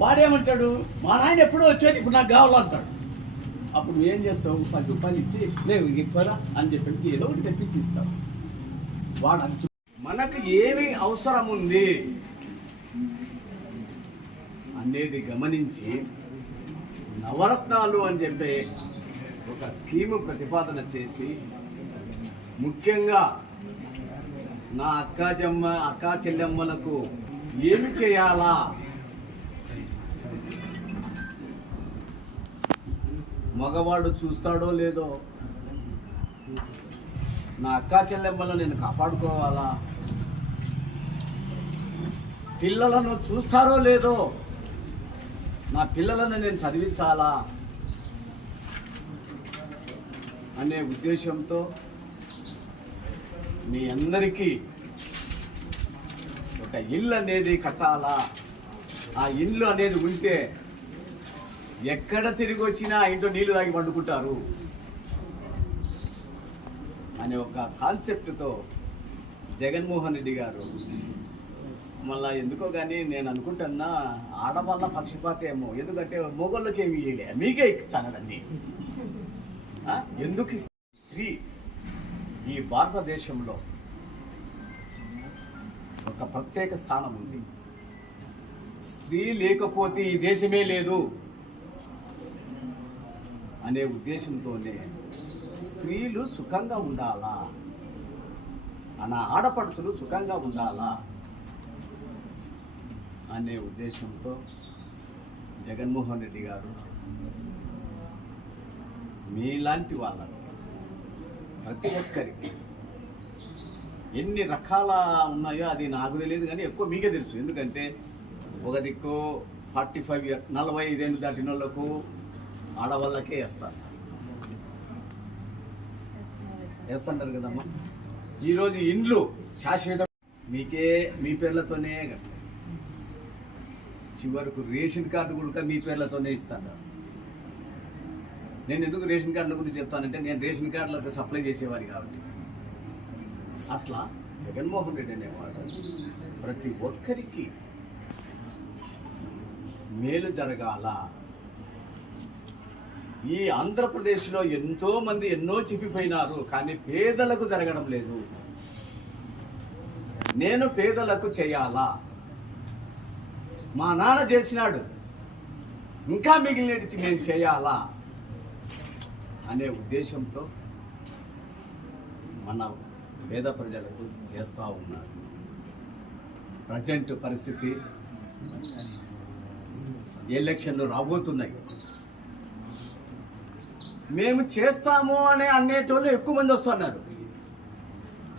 వాడేమంటాడు? మా నాయన ఎప్పుడో వచ్చేది ఇప్పుడు నాకు కావాలంటాడు అప్పుడు ఏం చేస్తావు? పది రూపాయలు ఇచ్చి లేవు ఎక్కువరా అని చెప్పి ఏదో ఒకటి తెప్పించి ఇస్తావు వాడు అంచు మనకు ఏమి అవసరం ఉంది. అనేది గమనించి నవరత్నాలు అని చెప్పే ఒక స్కీము ప్రతిపాదన చేసి ముఖ్యంగా నా అక్క చెమ్మ అక్క చెల్లెమ్మలకు ఏమి చేయాలా? మగవాడు చూస్తాడో లేదో నా అక్క చెల్లెమ్మలను నేను కాపాడుకోవాలా? పిల్లలను చూస్తారో లేదో నా పిల్లలను నేను చదివించాలా? అనే ఉద్దేశంతో మీ అందరికీ ఒక ఇల్లు అనేది కట్టాలా? ఆ ఇండ్లు అనేది ఉంటే ఎక్కడ తిరిగి వచ్చినా ఇంట్లో నీళ్ళు తాగి పండుకుంటారు అనే ఒక కాన్సెప్ట్తో జగన్మోహన్ రెడ్డి గారు మళ్ళా ఎందుకో కానీ నేను అనుకుంటున్నా ఆడవాళ్ళ పక్షపాత ఏమో. ఎందుకంటే మొగోళ్ళకి ఏమి ఇయ్యలే మీకే ఇచ్చానని ఎందుకు స్త్రీ ఈ భారతదేశంలో ఒక ప్రత్యేక స్థానం ఉంది. స్త్రీ లేకపోతే ఈ దేశమే లేదు అనే ఉద్దేశంతోనే స్త్రీలు సుఖంగా ఉండాలా? మన ఆడపడుచులు సుఖంగా ఉండాలా? అనే ఉద్దేశంతో జగన్మోహన్ రెడ్డి గారు మీలాంటి వాళ్ళ ప్రతి ఒక్కరికి ఎన్ని రకాల ఉన్నాయో అది నాకు తెలియదు కానీ ఎక్కువ మీకే తెలుసు. ఎందుకంటే ఒక దిక్కు ఫార్టీ ఫైవ్ ఇయర్ నలభై ఐదేళ్ళు దాటిన వాళ్ళకు ఆడవాళ్ళకే వేస్తారు. వేస్తుంటారు కదమ్మా. ఈరోజు ఇండ్లు శాశ్వత. మీకే మీ పేర్లతోనే చివరకు రేషన్ కార్డు కూడా మీ పేర్లతోనే ఇస్తాను. నేను ఎందుకు రేషన్ కార్డుల గురించి చెప్తానంటే నేను రేషన్ కార్డులకు సప్లై చేసేవారు కాబట్టి. అట్లా జగన్మోహన్ రెడ్డి అనేవాడు ప్రతి ఒక్కరికి మేలు జరగాల. ఈ ఆంధ్రప్రదేశ్లో ఎంతో మంది ఎన్నో చెప్పిపోయినారు కానీ పేదలకు జరగడం లేదు. నేను పేదలకు చేయాలా? మా నాన్న చేసినాడు. ఇంకా మిగిలినటి నేను చేయాలా? అనే ఉద్దేశంతో మన పేద ప్రజలకు చేస్తూ ఉన్నాడు. ప్రజెంట్ పరిస్థితి ఎలక్షన్లు రాబోతున్నాయి. మేము చేస్తాము అనే అనేటోళ్ళు ఎక్కువ మంది వస్తున్నారు.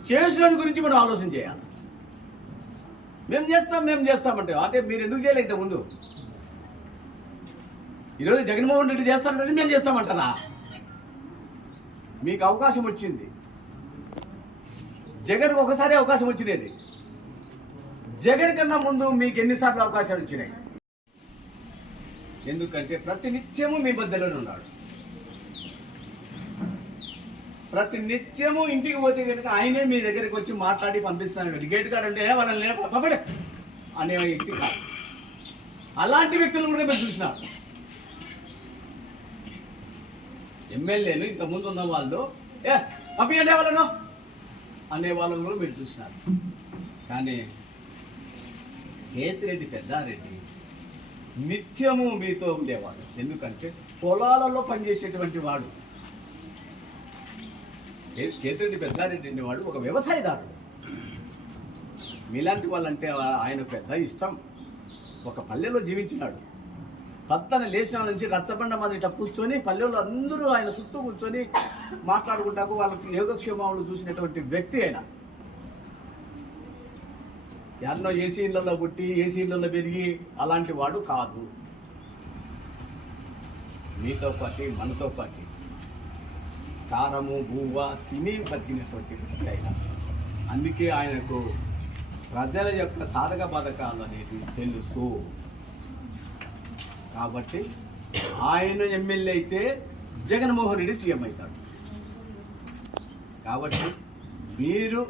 చేసిన గురించి మనం ఆలోచన చేయాలి. మేము చేస్తాం మేము చేస్తామంటే అంటే మీరు ఎందుకు చేయలే ఇంతకుముందు ముందు? ఈరోజు జగన్మోహన్ రెడ్డి చేస్తానంటే మేము చేస్తామంటారా? మీకు అవకాశం వచ్చింది. జగన్ ఒకసారి అవకాశం వచ్చినది జగన్ కన్నా ముందు మీకు ఎన్నిసార్లు అవకాశాలు వచ్చినాయి? ఎందుకంటే ప్రతి నిత్యము మీ మధ్యలోనే ఉన్నాడు. ప్రతి నిత్యము ఇంటికి పోతే కనుక ఆయనే మీ దగ్గరికి వచ్చి మాట్లాడి పంపిస్తాను గేట్ కాడ అంటే వాళ్ళని లేప పంపడే అనే వ్యక్తి కాదు. అలాంటి వ్యక్తులను కూడా మీరు చూసినారు ఎమ్మెల్యేలు ఇంత ముందు ఉన్న వాళ్ళు ఏ పంపించండి వాళ్ళను అనే వాళ్ళను కూడా మీరు చూసినారు. కానీ కేతిరెడ్డి పెద్దారెడ్డి నిత్యము మీతో ఉండేవాడు. ఎందుకంటే పొలాలలో పనిచేసేటువంటి వాడు. కేతిరెడ్డి పెద్దారెడ్డి అనేవాడు ఒక వ్యవసాయదారుడు. మీలాంటి వాళ్ళంటే ఆయన పెద్ద ఇష్టం. ఒక పల్లెలో జీవించినాడు. పత్తన లేచిన నుంచి రచ్చబండ మీద కూర్చొని పల్లెల్లో అందరూ ఆయన చుట్టూ కూర్చొని మాట్లాడుకుంటాకు వాళ్ళకి యోగక్షేమాలు చూసినటువంటి వ్యక్తి ఆయన. ఎన్నో ఏసీ ఇళ్ళలో పుట్టి ఏసీ ఇళ్ళలో పెరిగి అలాంటి వాడు కాదు. మీతో పాటి మనతో పాటి. కారము బువ్వ తిని బతికినటువంటి వ్యక్తి ఆయన. అందుకే ఆయనకు ప్రజల యొక్క సాధక బాధకాలు అనేది తెలుసు. కాబట్టి ఆయన ఎమ్మెల్యే అయితే జగన్మోహన్ రెడ్డి సీఎం అవుతాడు. కాబట్టి మీరు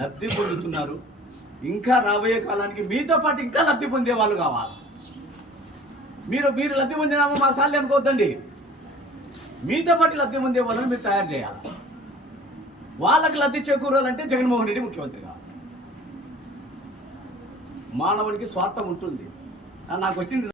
లబ్ధి పొందుతున్నారు. ఇంకా రాబోయే కాలానికి మీతో పాటు ఇంకా లబ్ధి పొందే వాళ్ళు కావాలి. మీరు మీరు లబ్ధి పొందినామో? మా సార్లు అనుకోవద్దండి. మీతో పాటు లబ్ధి పొందే వాళ్ళని మీరు తయారు చేయాలి. వాళ్ళకి లబ్ధి చేకూరాలంటే జగన్మోహన్ రెడ్డి ముఖ్యమంత్రి కావాలి. మానవునికి స్వార్థం ఉంటుంది. నాకు వచ్చింది